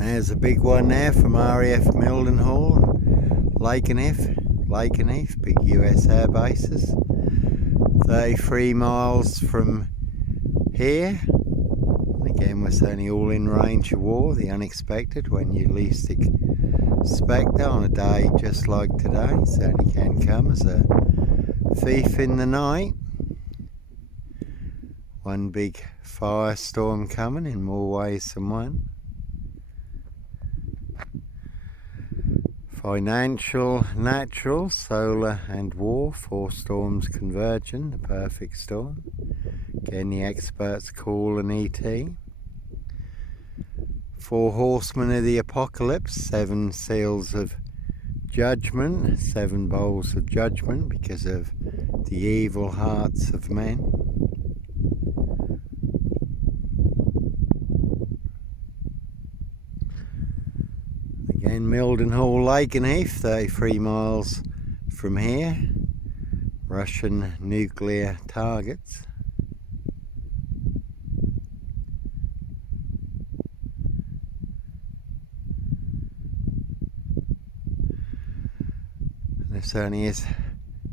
There's a big one there from RAF Mildenhall and Lakenheath, big US air bases. 33 miles from here. Again, we're certainly all in range of war, the unexpected when you least expect it on a day just like today. Certainly can come as a thief in the night. One big firestorm coming in more ways than one. Financial, natural, solar and war, 4 storms converging, the perfect storm. Again, the experts call an ET. 4 horsemen of the apocalypse, 7 seals of judgment, 7 bowls of judgment because of the evil hearts of men. Again, Mildenhall, Lakenheath, 33 miles from here. Russian nuclear targets. There certainly is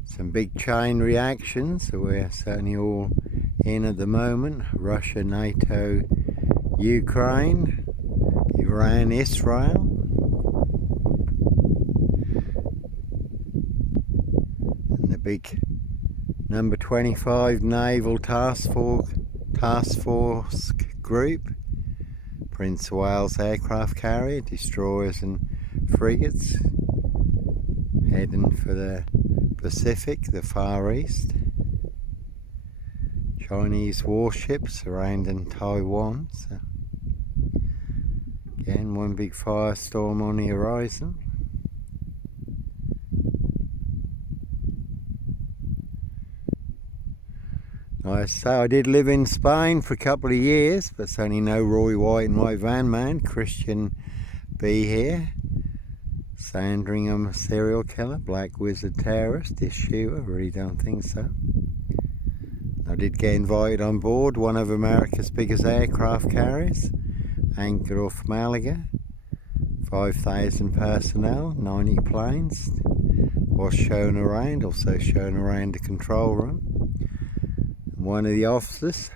some big chain reactions that we're certainly all in at the moment. Russia, NATO, Ukraine, Iran, Israel. And the big number 25 Naval Task Force Group. Prince of Wales aircraft carrier, destroyers and frigates. Heading for the Pacific, the Far East. Chinese warships surrounding Taiwan. So again, one big firestorm on the horizon. I say I did live in Spain for a couple of years, but certainly no Roy White and White Van Man. Christian B here. Sandringham serial killer, black wizard terrorist, this shooter, really don't think so. I did get invited on board one of America's biggest aircraft carriers, anchored off Malaga, 5,000 personnel, 90 planes, was shown around, also shown around the control room. One of the officers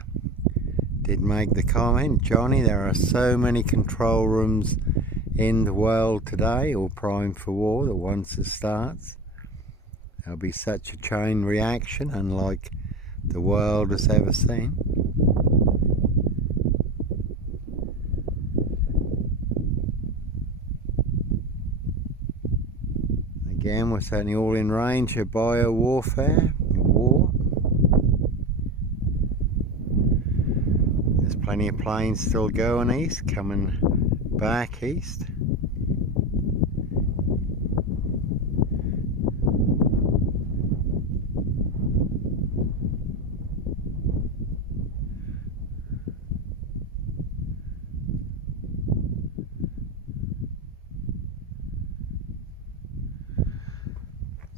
did make the comment, Johnny, there are so many control rooms in the world today, all primed for war, that once it starts, there'll be such a chain reaction unlike the world has ever seen. Again, we're certainly all in range of bio-warfare, war. There's plenty of planes still going east, coming back east.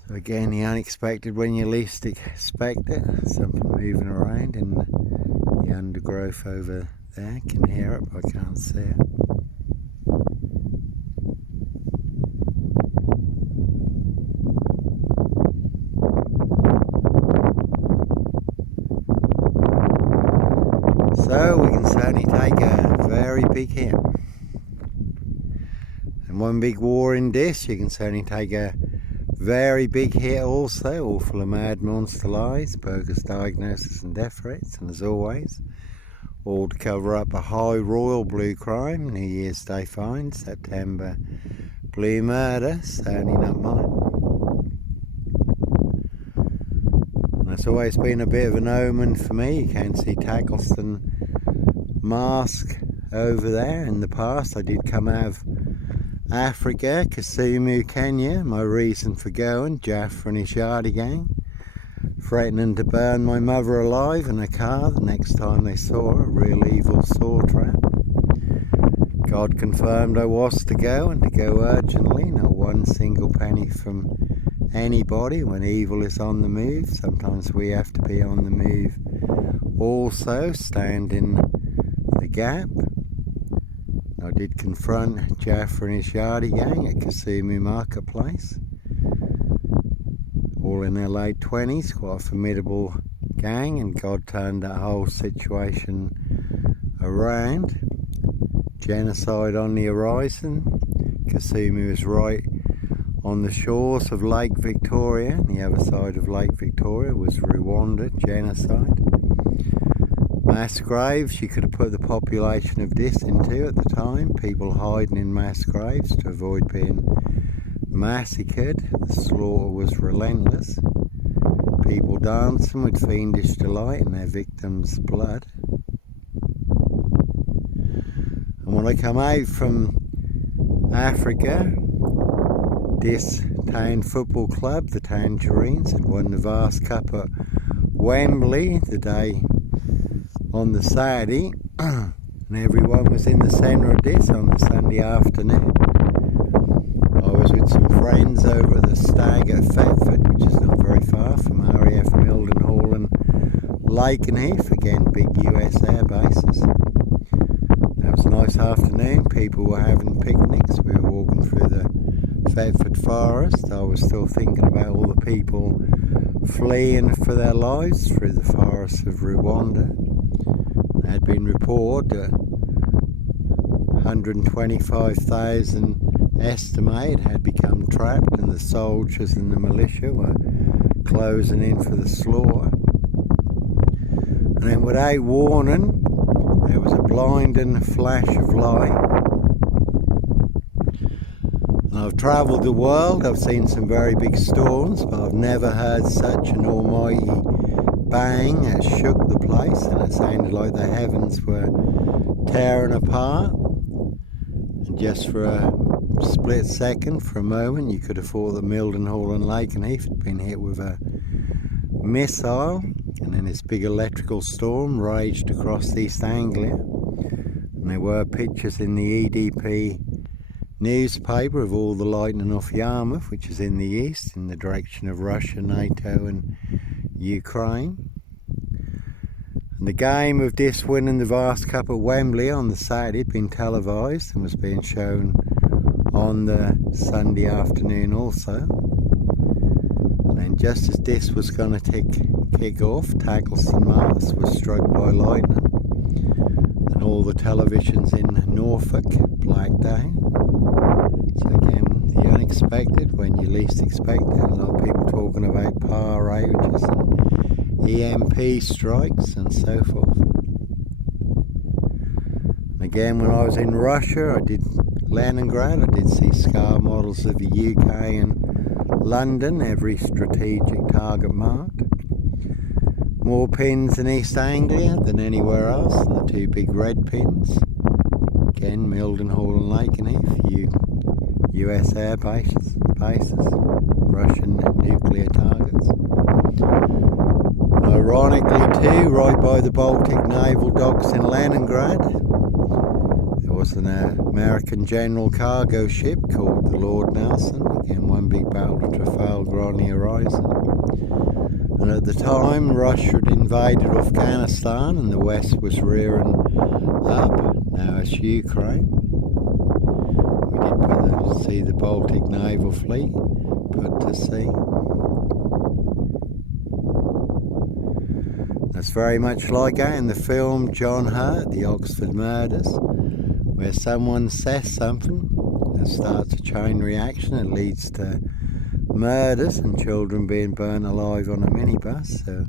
So again, the unexpected when you least expect it. Something moving around in the undergrowth over there. I can hear it, but I can't see it. So we can certainly take a very big hit. And one big war in this, you can certainly take a very big hit also, all full of mad monster lies, bogus diagnosis and death threats, and as always, all to cover up a high royal blue crime, New Year's Day find, September blue murder, certainly not mine. And it's always been a bit of an omen for me. You can see Tackleston Mask over there. In the past I did come out of Africa, Kisumu, Kenya. My reason for going, Jaffa and his Yardie gang, threatening to burn my mother alive in a car the next time they saw her, a real evil saw trap. God confirmed I was to go, and to go urgently, not one single penny from anybody when evil is on the move. Sometimes we have to be on the move also, stand in the gap. I did confront Jaffa and his Yardie gang at Kasumu Marketplace. All in their late 20s, quite a formidable gang, and God turned that whole situation around. Genocide on the horizon. Kasumu is right on the shores of Lake Victoria, and the other side of Lake Victoria was Rwanda, genocide. Mass graves you could have put the population of this into at the time, people hiding in mass graves to avoid being massacred. The slaughter was relentless. People dancing with fiendish delight in their victims' blood. And when I come out from Africa, this town football club, the Tangerines, had won the Vast Cup at Wembley the day on the Saturday, and everyone was in the centre of this on the Sunday afternoon. I was with some friends over at the Stag at Thetford, which is not very far from RAF Mildenhall and Lakenheath, again big US air bases. It was a nice afternoon, people were having picnics, we were walking through the Thetford forest. I was still thinking about all the people fleeing for their lives through the forests of Rwanda. There had been reported that 125,000 estimated had become trapped, and the soldiers and the militia were closing in for the slaughter. And then without warning, there was a blinding flash of light. And I've travelled the world, I've seen some very big storms, but I've never heard such an almighty bang that shook the place, and it sounded like the heavens were tearing apart. And just for a split second, for a moment, you could have thought that Mildenhall and Lakenheath had been hit with a missile, and then this big electrical storm raged across East Anglia. And there were pictures in the EDP newspaper of all the lightning off Yarmouth, which is in the east, in the direction of Russia, NATO and Ukraine. And the game of this winning the Vast Cup at Wembley on the Saturday had been televised and was being shown on the Sunday afternoon also. And then just as this was going to kick off, Tackleston Mast was struck by lightning, and all the televisions in Norfolk blacked out. So again, the unexpected when you least expect it. A lot of people talking about power outages and EMP strikes and so forth. And again, when I was in Russia, I did Leningrad, I did see scar models of the UK and London, every strategic target marked. More pins in East Anglia than anywhere else, and the two big red pins. Again, Mildenhall and Lakenheath, US air bases, Russian nuclear targets. And ironically too, right by the Baltic naval docks in Leningrad, there was an American general cargo ship called the Lord Nelson. Again, one big battle of Trafalgar on the horizon. And at the time, Russia had invaded Afghanistan and the West was rearing up. Now it's Ukraine. We did see the Baltic naval fleet put to sea. That's very much like that in the film John Hurt, The Oxford Murders, where someone says something that starts a chain reaction that leads to murders and children being burnt alive on a minibus. So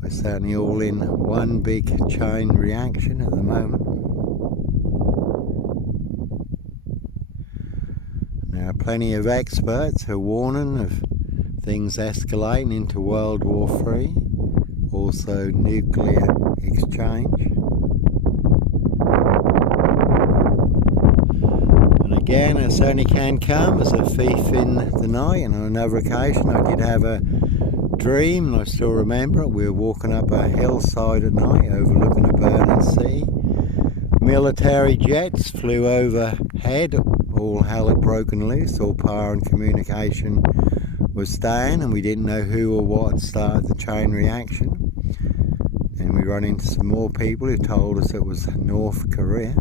we're certainly all in one big chain reaction at the moment. There are plenty of experts who are warning of things escalating into World War III, also nuclear exchange. And again, it certainly can come as a thief in the night. And on another occasion, I did have a dream, and I still remember it. We were walking up a hillside at night overlooking a burning sea. Military jets flew overhead. All hell had broken loose, all power and communication was down, and we didn't know who or what had started the chain reaction. And we run into some more people who told us it was North Korea.